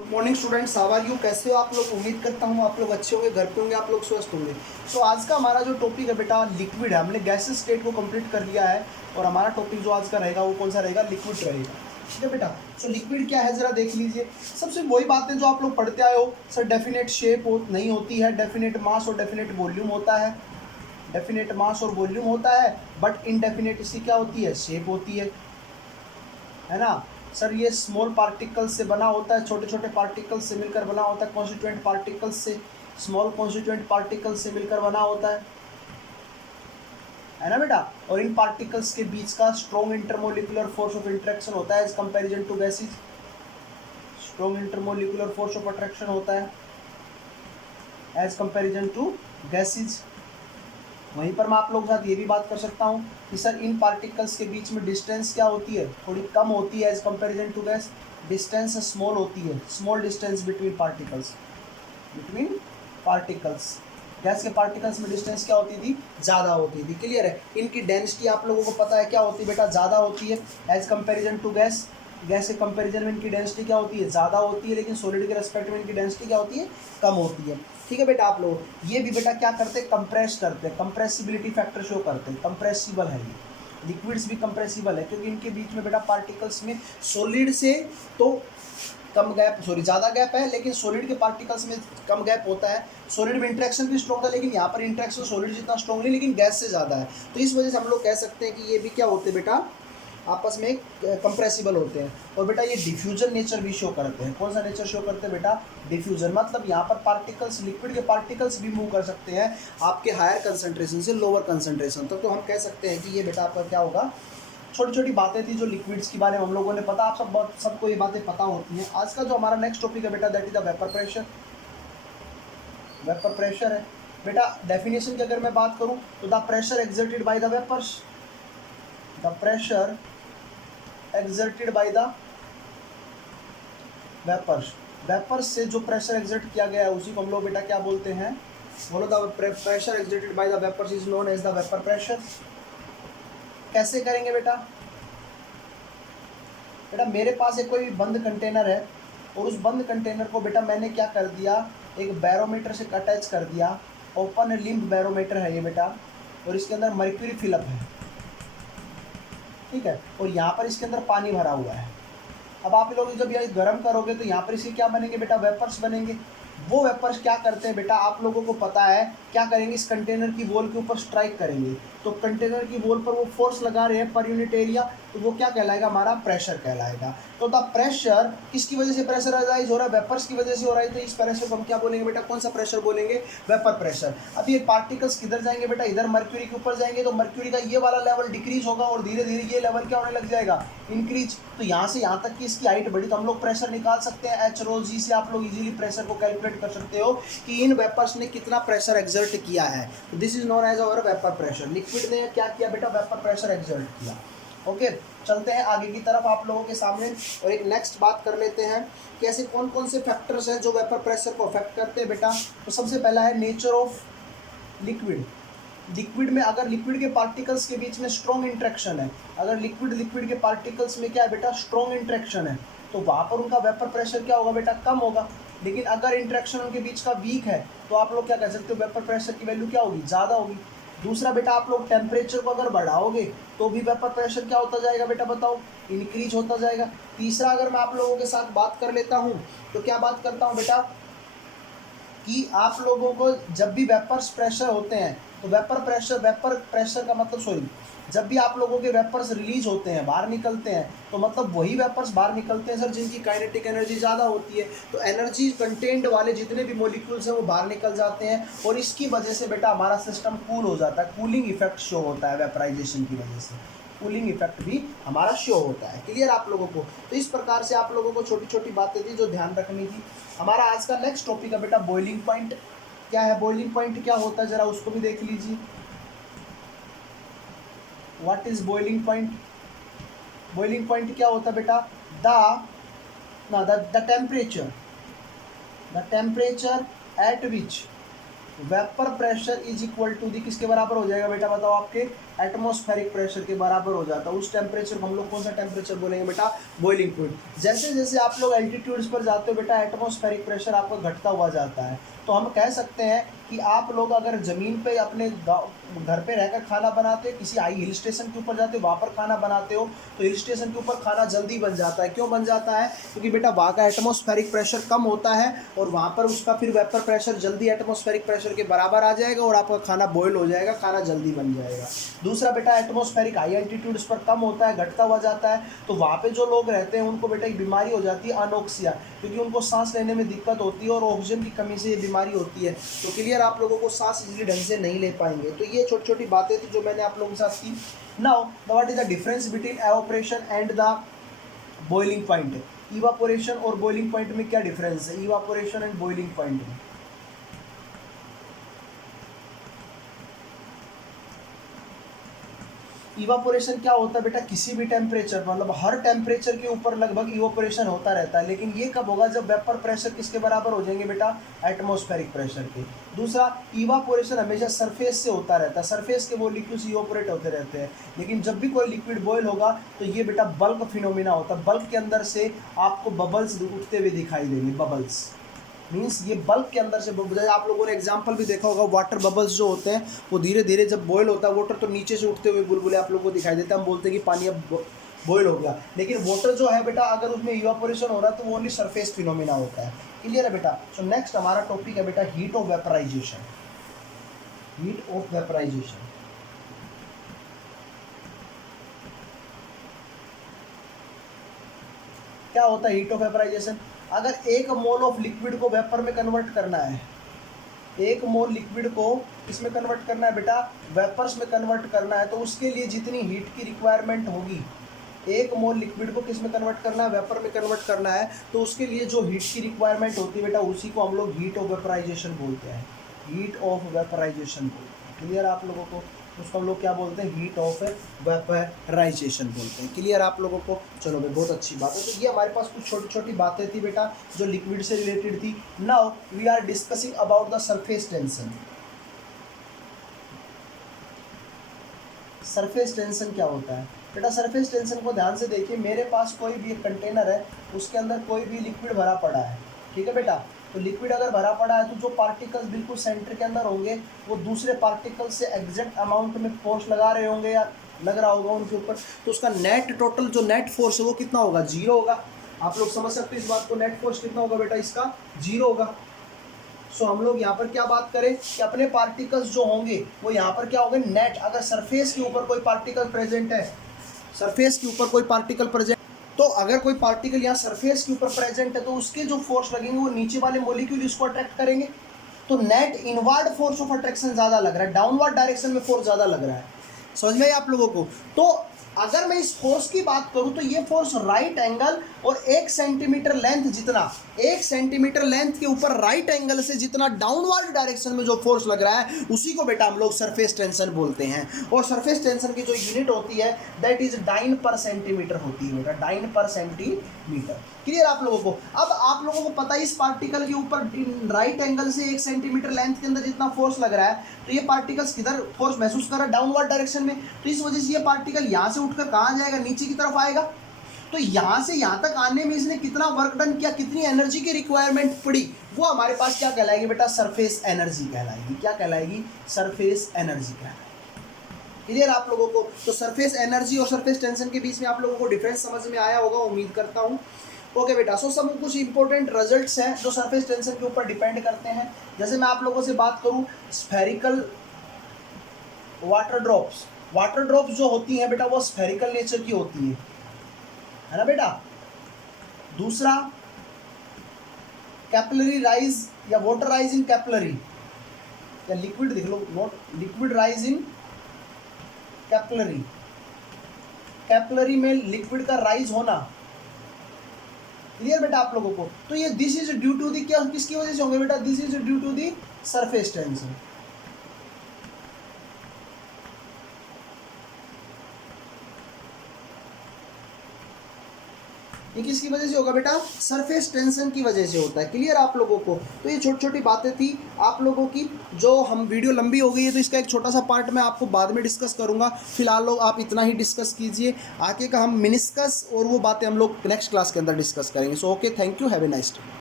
Good morning students, how are you? कैसे हो आप लोग? उम्मीद करता हूँ आप लोग अच्छे होंगे, घर पे होंगे, आप लोग स्वस्थ होंगे। सो आज का हमारा जो टॉपिक है बेटा लिक्विड है। हमने गैस स्टेट को कंप्लीट कर लिया है और हमारा टॉपिक जो आज का रहेगा वो कौन सा रहेगा? लिक्विड रहेगा। ठीक है बेटा। सो लिक्विड क्या है जरा देख लीजिए। सबसे वही बातें जो आप लोग पढ़ते आए हो। सर डेफिनेट शेप नहीं होती है, डेफिनेट मास और डेफिनेट वॉल्यूम होता है। डेफिनेट मास और वॉल्यूम होता है, बट इनडेफिनेट इसकी क्या होती है? शेप होती है ना। सर ये स्मॉल पार्टिकल्स से बना होता है, छोटे छोटे पार्टिकल्स से मिलकर बना होता है, कॉन्स्टिट्यूएंट पार्टिकल्स से, स्मॉल कॉन्स्टिट्यूएंट पार्टिकल्स से मिलकर बना होता है ना बेटा। और इन पार्टिकल्स के बीच का strong intermolecular force of interaction होता है as comparison to gases. Strong intermolecular force of attraction होता है एज कंपैरिजन टू गैसेज। वहीं पर मैं आप लोगों के साथ ये भी बात कर सकता हूँ कि सर इन पार्टिकल्स के बीच में डिस्टेंस क्या होती है? थोड़ी कम होती है as comparison to gas. Distance small होती है, small distance between particles. Gas के पार्टिकल्स में डिस्टेंस क्या होती थी? ज़्यादा होती थी। क्लियर है? इनकी डेंसिटी आप लोगों को पता है क्या होती है बेटा? ज़्यादा होती है as comparison to gas. Gas के कंपैरिजन में इनकी डेंसिटी क्या होती है? ज़्यादा होती है, लेकिन सॉलिड के रेस्पेक्ट में इनकी डेंसिटी क्या होती है? कम होती है। ठीक है बेटा। आप लोग ये भी बेटा क्या करते हैं? कंप्रेस करते हैं, कंप्रेसिबिलिटी फैक्टर शो करते हैं। कंप्रेसिबल है ये, लिक्विड्स भी कंप्रेसिबल है क्योंकि इनके बीच में बेटा पार्टिकल्स में सॉलिड से तो कम गैप, ज़्यादा गैप है, लेकिन सॉलिड के पार्टिकल्स में कम गैप होता है। सॉलिड में इंट्रैक्शन भी स्ट्रॉन्ग है, लेकिन यहाँ पर इंट्रैक्शन सॉलिड जितना स्ट्रॉन्ग नहीं, लेकिन गैस से ज़्यादा है। तो इस वजह से हम लोग कह सकते हैं कि ये भी क्या होते हैं बेटा? आपस में कंप्रेसिबल होते हैं। और बेटा ये डिफ्यूजन नेचर भी शो करते हैं। कौन सा नेचर शो करते हैं बेटा? डिफ्यूजन। मतलब यहाँ पर पार्टिकल्स, लिक्विड के पार्टिकल्स भी मूव कर सकते हैं आपके हायर कंसंट्रेशन से लोअर कंसंट्रेशन तक। तो हम कह सकते हैं कि ये बेटा आपका क्या होगा? छोटी छोटी बातें थी जो लिक्विड्स के बारे में हम लोगों ने पता, आप सबको ये बातें पता होती हैं। आज का जो हमारा नेक्स्ट टॉपिक है बेटा that is the vapour pressure. Vapour pressure है बेटा। डेफिनेशन की अगर मैं बात करूं तो the pressure exerted by the vapours, the pressure exerted by the vapours. Vapours से जो प्रेशर एक्सर्ट किया गया है उसी को हम लोग बेटा क्या बोलते हैं? बोलो, the pressure exerted by the vapours is known as the vapour pressure. कैसे करेंगे बेटा? बेटा मेरे पास एक कोई बंद कंटेनर है और उस बंद कंटेनर को बेटा मैंने क्या कर दिया? एक बैरोमीटर से अटैच कर दिया। ओपन लिम्ब बैरोमीटर है ये बेटा, और इसके अंदर मर्क्यूरी फिलअप है। ठीक है। और यहाँ पर इसके अंदर पानी भरा हुआ है। अब आप लोग जब ये गर्म करोगे तो यहाँ पर इसके क्या बनेंगे बेटा? वेपर्स बनेंगे। वो वेपर्स क्या करते हैं बेटा? आप लोगों को पता है क्या करेंगे? इस कंटेनर की वॉल के ऊपर स्ट्राइक करेंगे। तो कंटेनर की वॉल पर वो फोर्स लगा रहे हैं पर यूनिट एरिया, तो वो क्या कहलाएगा? हमारा प्रेशर कहलाएगा। तो द प्रेशर किसकी वजह से प्रेशराइज हो रहा है? वेपर्स की वजह से हो रहा है। तो इस प्रेशर को हम क्या बोलेंगे बेटा? कौन सा प्रेशर बोलेंगे? Vapour pressure. अब ये पार्टिकल्स किधर जाएंगे बेटा? इधर मर्क्यूरी के ऊपर जाएंगे, तो मर्क्यूरी का ये वाला लेवल डिक्रीज होगा और धीरे धीरे ये लेवल क्या होने लग जाएगा? इंक्रीज। तो यहाँ से यहाँ तक की इसकी हाइट बढ़ी, तो हम लोग प्रेशर निकाल सकते हैं। एच रो जी से आप लोग इजीली प्रेशर को कैलकुलेट कर सकते हो कि इन वेपर्स ने कितना प्रेशर एक्सर्ट किया है। तो this is known as our vapour pressure. Liquid ने क्या किया बेटा? वेपर प्रेशर एक्सर्ट किया। ओके, चलते हैं आगे की तरफ आप लोगों के सामने और एक नेक्स्ट बात कर लेते हैं कि ऐसे कौन कौन से फैक्टर्स हैं जो वेपर प्रेशर को अफेक्ट करते हैं बेटा। तो सबसे पहला है नेचर ऑफ लिक्विड। लिक्विड में अगर लिक्विड के पार्टिकल्स के बीच में स्ट्रॉन्ग इंट्रैक्शन है, अगर लिक्विड के पार्टिकल्स में क्या है बेटा? स्ट्रॉन्ग इंट्रैक्शन है, तो वहाँ पर उनका वेपर प्रेशर क्या होगा बेटा? कम होगा। लेकिन अगर इंट्रैक्शन उनके बीच का वीक है तो आप लोग क्या कह सकते हो? वेपर प्रेशर की वैल्यू क्या होगी? ज़्यादा होगी। दूसरा बेटा आप लोग टेम्परेचर को अगर बढ़ाओगे तो भी वेपर प्रेशर क्या होता जाएगा बेटा? बताओ, इंक्रीज होता जाएगा। तीसरा अगर मैं आप लोगों के साथ बात कर लेता हूँ तो क्या बात करता हूँ बेटा कि आप लोगों को जब भी वेपर्स प्रेशर होते हैं तो वेपर प्रेशर का मतलब सॉरी, जब भी आप लोगों के वेपर्स रिलीज होते हैं, बाहर निकलते हैं, तो मतलब वही वेपर्स बाहर निकलते हैं सर जिनकी काइनेटिक एनर्जी ज़्यादा होती है। तो एनर्जी कंटेंट वाले जितने भी मॉलिक्यूल्स हैं वो बाहर निकल जाते हैं और इसकी वजह से बेटा हमारा सिस्टम कूल हो जाता है। कूलिंग इफेक्ट शो होता है वेपराइजेशन की वजह से। कूलिंग इफेक्ट भी हमारा शो होता है। क्लियर आप लोगों को? तो इस प्रकार से आप लोगों को छोटी छोटी बातें थी जो ध्यान रखनी थी। हमारा आज का नेक्स्ट टॉपिक है बेटा बॉइलिंग पॉइंट। क्या है बॉइलिंग पॉइंट? क्या होता है जरा उसको भी देख लीजिए। What is boiling point? Boiling point क्या होता है बेटा? The temperature at which vapour pressure is equal to the किसके बराबर हो जाएगा बेटा? बताओ, आपके एटमॉस्फेरिक प्रेशर के बराबर हो जाता है। उस टेम्परेचर को हम लोग कौन सा टेम्परेचर बोलेंगे बेटा? Boiling point. जैसे जैसे आप लोग एल्टीट्यूड्स पर जाते हो बेटा, एटमॉस्फेरिक प्रेशर आपका घटता हुआ जाता है। तो हम कह सकते हैं कि आप लोग अगर ज़मीन पे अपने घर पे रहकर खाना बनाते हो, किसी हाई हिल स्टेशन के ऊपर जाते हो, वहाँ पर खाना बनाते हो, तो हिल स्टेशन के ऊपर खाना जल्दी बन जाता है। क्यों बन जाता है? क्योंकि बेटा वहाँ का एटमॉस्फेरिक प्रेशर कम होता है और वहाँ पर उसका फिर वेपर प्रेशर जल्दी एटमॉस्फेरिक प्रेशर के बराबर आ जाएगा और आपका खाना बॉयल हो जाएगा, खाना जल्दी बन जाएगा। दूसरा बेटा, एटमॉस्फेरिक हाई एल्टीट्यूड्स पर कम होता है, घटता हुआ जाता है, तो वहाँ पे जो लोग रहते हैं उनको बेटा एक बीमारी हो जाती है, अनोक्सिया, क्योंकि उनको सांस लेने में दिक्कत होती है और ऑक्सीजन की कमी से ये बीमारी होती है। तो क्लियर, आप लोगों को सांस इजीली ढंग से नहीं ले पाएंगे। तो ये छोटी छोटी बातें थी जो मैंने आप लोगों के साथ की। Now what is the difference between evaporation and the boiling point? Evaporation और बॉइलिंग पॉइंट में क्या डिफरेंस है? इवापोरेशन एंड बॉइलिंग पॉइंट में इवापोरेशन क्या होता है बेटा? किसी भी टेम्परेचर, मतलब हर टेम्परेचर के ऊपर लगभग इवापोरेशन होता रहता है, लेकिन ये कब होगा? जब वेपर प्रेशर किसके बराबर हो जाएंगे बेटा? एटमॉस्फेरिक प्रेशर के। दूसरा, इवापोरेशन हमेशा सरफेस से होता रहता है, सरफेस के वो लिक्विड्स इवापोरेट होते रहते हैं, लेकिन जब भी कोई लिक्विड बॉयल होगा तो ये बेटा बल्क फिनोमिना होता है। बल्क के अंदर से आपको बबल्स उठते हुए दिखाई देंगे। बबल्स मीन्स ये बल्क के अंदर से, जैसे आप लोगों ने एग्जांपल भी देखा होगा, वाटर बबल्स जो होते हैं वो धीरे धीरे जब बॉयल होता है वाटर, तो नीचे से उठते हुए बुलबुले आप लोगों को दिखाई देते हैं। हम बोलते हैं कि पानी अब बॉयल हो गया, लेकिन वाटर जो है बेटा अगर उसमें इवापोरेशन हो रहा है तो वो ओनली सरफेस फिनोमिना होता है। क्लियर है बेटा? सो नेक्स्ट हमारा टॉपिक है बेटा heat of vaporisation. Heat of vaporisation क्या होता है? हीट ऑफ वेपराइजेशन, अगर एक मोल ऑफ लिक्विड को वेपर में कन्वर्ट करना है, एक मोल लिक्विड को इसमें कन्वर्ट करना है बेटा, वेपर्स में कन्वर्ट करना है, तो उसके लिए जितनी हीट की रिक्वायरमेंट होगी, एक मोल लिक्विड को किस में कन्वर्ट करना है? वेपर में कन्वर्ट करना है, तो उसके लिए जो हीट की रिक्वायरमेंट होती है बेटा उसी को हम लोग हीट ऑफ वेपराइजेशन बोलते हैं। हीट ऑफ वेपराइजेशन बोलते हैं। क्लियर आप लोगों को? उसको हम लोग क्या बोलते हैं? हीट ऑफ वेपराइजेशन बोलते हैं। क्लियर आप लोगों को? चलो भाई, बहुत अच्छी बात है। तो ये हमारे पास कुछ छोटी छोटी बातें थी बेटा जो लिक्विड से रिलेटेड थी। Now we are discussing about the surface tension. Surface tension क्या होता है बेटा? सरफेस टेंशन को ध्यान से देखिए, मेरे पास कोई भी एक कंटेनर है, उसके अंदर कोई भी लिक्विड भरा पड़ा है, ठीक है बेटा? तो लिक्विड अगर भरा पड़ा है तो जो पार्टिकल्स बिल्कुल सेंटर के अंदर होंगे वो दूसरे पार्टिकल से एग्जैक्ट अमाउंट में फोर्स लगा रहे होंगे या लग रहा होगा उनके ऊपर, तो उसका नेट टोटल जो नेट फोर्स है वो कितना होगा? जीरो होगा। आप लोग समझ सकते हो इस बात को? नेट फोर्स कितना होगा बेटा इसका? जीरो होगा। सो हम लोग यहाँ पर क्या बात करें कि अपने पार्टिकल्स जो होंगे वो यहाँ पर क्या होंगे? नेट। अगर सरफेस के ऊपर कोई पार्टिकल प्रेजेंट है, सरफेस के ऊपर कोई पार्टिकल प्रेजेंट, तो अगर कोई पार्टिकल यहाँ सरफेस के ऊपर प्रेजेंट है तो उसके जो फोर्स लगेंगे वो नीचे वाले मॉलिक्यूल इसको अट्रैक्ट करेंगे। तो net inward force of attraction ज़्यादा लग रहा है, डाउनवर्ड डायरेक्शन में फोर्स ज़्यादा लग रहा है। समझ में आई आप लोगों को? तो अगर मैं इस फोर्स की बात करूं तो ये फोर्स राइट एंगल और 1 सेंटीमीटर लेंथ, जितना 1 सेंटीमीटर लेंथ के ऊपर राइट एंगल से जितना डाउनवर्ड डायरेक्शन में जो फोर्स लग रहा है उसी को बेटा हम लोग सरफेस टेंशन बोलते हैं। और सरफेस टेंशन की जो यूनिट होती है दैट इज डाइन पर सेंटीमीटर होती है बेटा, डाइन पर सेंटीमीटर। क्लियर आप लोगों को? अब आप लोगों को पता है इस पार्टिकल के ऊपर राइट एंगल से 1 सेंटीमीटर लेंथ के अंदर जितना फोर्स लग रहा है, तो ये पार्टिकल्स किधर फोर्स महसूस कर रहा है? डाउनवर्ड डायरेक्शन में। तो इस वजह से ये पार्टिकल यहाँ से उठकर कहाँ जाएगा? नीचे की तरफ आएगा। तो यहाँ से यहाँ तक आने में इसने कितना वर्क डन किया, कितनी एनर्जी की रिक्वायरमेंट पड़ी, वो हमारे पास क्या कहलाएगी बेटा? सरफेस एनर्जी कहलाएगी। क्या कहलाएगी? सरफेस एनर्जी कहलाएगी। क्लियर आप लोगों को? तो सरफेस एनर्जी और सरफेस टेंशन के बीच में आप लोगों को डिफरेंस समझ में आया होगा, उम्मीद करता हूँ। ओके बेटा, सो सब कुछ इंपॉर्टेंट रिजल्ट्स हैं जो सरफेस टेंशन के ऊपर डिपेंड करते हैं। जैसे मैं आप लोगों से बात करूं, spherical water drops, water drops जो होती हैं बेटा वो स्फेरिकल नेचर की होती है ना बेटा? दूसरा, कैपिलरी राइज या वाटर राइज इन कैपिलरी, या लिक्विड देख लो, not liquid rise in capillary, capillary में लिक्विड का राइज होना। क्लियर बेटा आप लोगों को? तो ये this is due to the, क्या किसकी वजह से होंगे बेटा? This is due to the surface tension. ये किसकी वजह से होगा बेटा? सरफेस टेंशन की वजह से होता है। क्लियर आप लोगों को? तो ये छोटी छोटी बातें थी आप लोगों की, जो हम वीडियो लंबी हो गई है तो इसका एक छोटा सा पार्ट मैं आपको बाद में डिस्कस करूंगा। फिलहाल लोग आप इतना ही डिस्कस कीजिए, आगे का हम मिनिस्कस और वो बातें हम लोग नेक्स्ट क्लास के अंदर डिस्कस करेंगे। So okay, thank you, have a nice day.